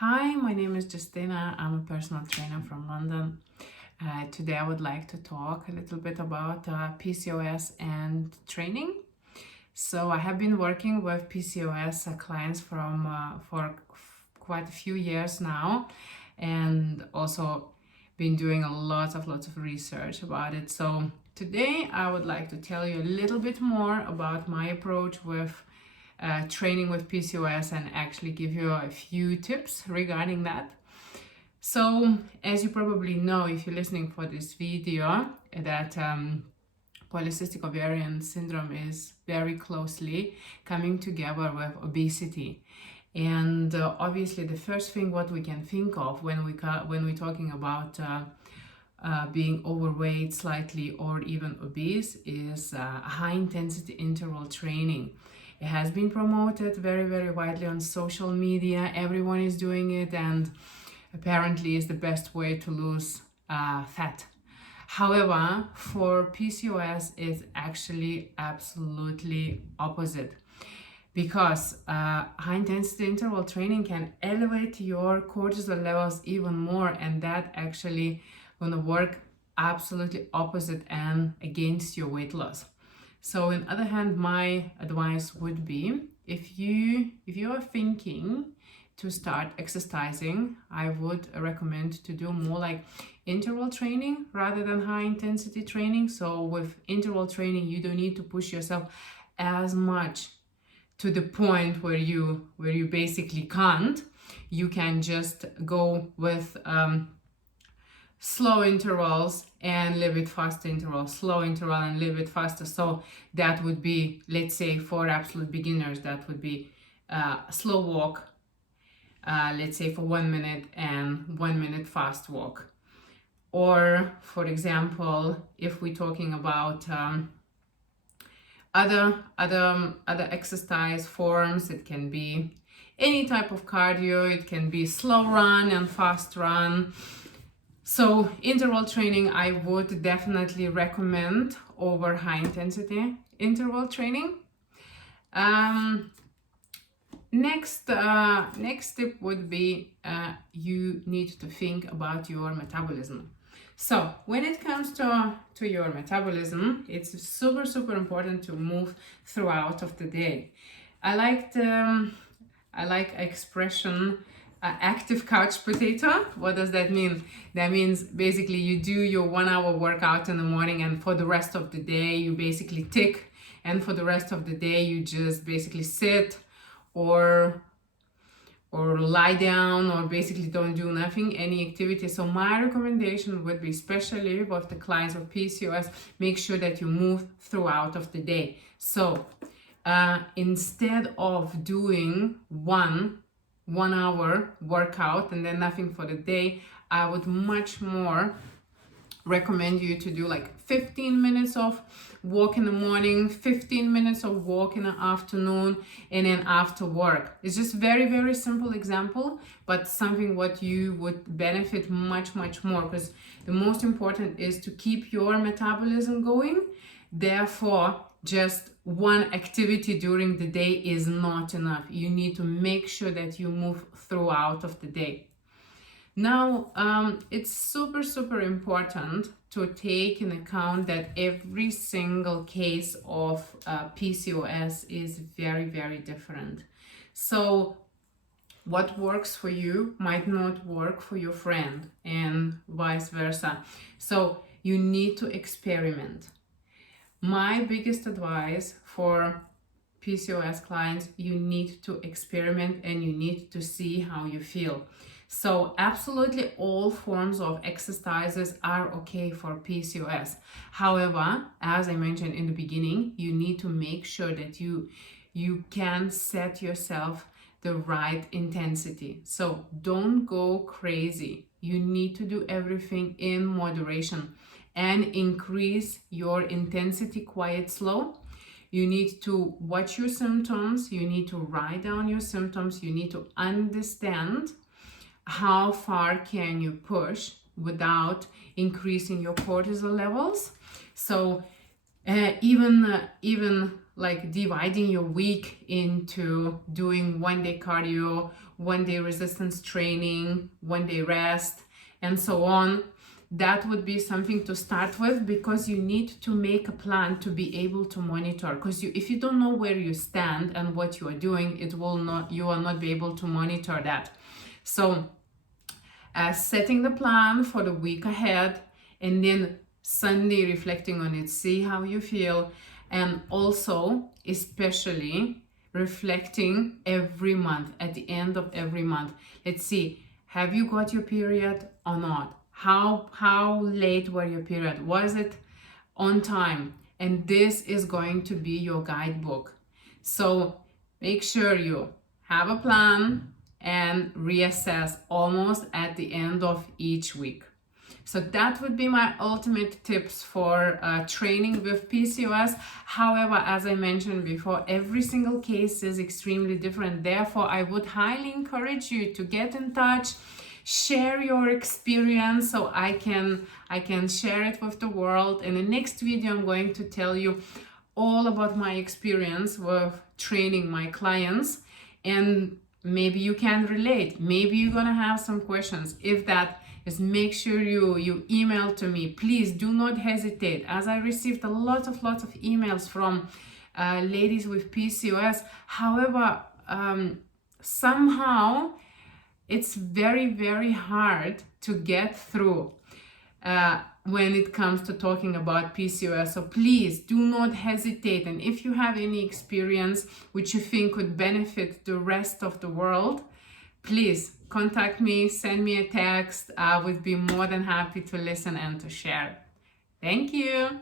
Hi, my name is Justina. I'm a personal trainer from London. Today I would like to talk a little bit about PCOS and training. So I have been working with PCOS clients for quite a few years now, and also been doing lots of research about it. So today I would like to tell you a little bit more about my approach with training with PCOS and actually give you a few tips regarding that. So, as you probably know, if you're listening for this video, that polycystic ovarian syndrome is very closely coming together with obesity. And obviously, the first thing what we can think of when we're talking about being overweight, slightly, or even obese is high intensity interval training. It has been promoted very widely on social media. Everyone is doing it, and apparently is the best way to lose fat. However, for PCOS, it's actually absolutely opposite, because high intensity interval training can elevate your cortisol levels even more, and that actually going to work absolutely opposite and against your weight loss. So on the other hand, my advice would be, if you are thinking to start exercising, I would recommend to do more like interval training rather than high intensity training. So with interval training, you don't need to push yourself as much to the point where you basically can't. You can just go with slow intervals and a little bit faster intervals, slow interval and a little bit faster. So that would be, let's say, for absolute beginners, that would be slow walk, let's say for 1 minute, and 1 minute fast walk. Or for example, if we're talking about other exercise forms, it can be any type of cardio, it can be slow run and fast run. So interval training I would definitely recommend over high intensity interval training. Next tip would be you need to think about your metabolism. So when it comes to your metabolism, it's super important to move throughout of the day. I like expression active couch potato. What does that mean? That means basically you do your 1 hour workout in the morning, and for the rest of the day you basically tick, and for the rest of the day you just basically sit or lie down, or basically don't do nothing, any activity. So my recommendation would be, especially with the clients of PCOS, make sure that you move throughout of the day. So instead of doing one hour workout and then nothing for the day, I would much more recommend you to do like 15 minutes of walk in the morning, 15 minutes of walk in the afternoon, and then after work. It's just very simple example, but something what you would benefit much more, because the most important is to keep your metabolism going. Therefore, just one activity during the day is not enough. You need to make sure that you move throughout of the day. Now, it's super important to take in account that every single case of PCOS is very different. So what works for you might not work for your friend, and vice versa. So you need to experiment. My biggest advice for PCOS clients, you need to experiment and you need to see how you feel. So absolutely all forms of exercises are okay for PCOS. However, as I mentioned in the beginning, you need to make sure that you can set yourself the right intensity. So don't go crazy. You need to do everything in moderation and increase your intensity quite slow. You need to watch your symptoms. You need to write down your symptoms. You need to understand how far can you push without increasing your cortisol levels. So even like dividing your week into doing 1 day cardio, 1 day resistance training, 1 day rest, and so on. That would be something to start with, because you need to make a plan to be able to monitor, because if you don't know where you stand and what you are doing, you will not be able to monitor that. So setting the plan for the week ahead, and then Sunday reflecting on it, see how you feel, and also especially reflecting every month, at the end of every month. Let's see, have you got your period or not? How late were your period? Was it on time? And this is going to be your guidebook. So make sure you have a plan and reassess almost at the end of each week. So that would be my ultimate tips for training with PCOS. However, as I mentioned before, every single case is extremely different. Therefore, I would highly encourage you to get in touch, share your experience so I can share it with the world. In the next video, I'm going to tell you all about my experience with training my clients, and maybe you can relate. Maybe you're gonna have some questions. If that is, make sure you email to me. Please do not hesitate, as I received a lot of emails from ladies with PCOS. However, somehow it's very hard to get through when it comes to talking about PCOS. So please do not hesitate. And if you have any experience which you think could benefit the rest of the world, please contact me, send me a text. I would be more than happy to listen and to share. Thank you.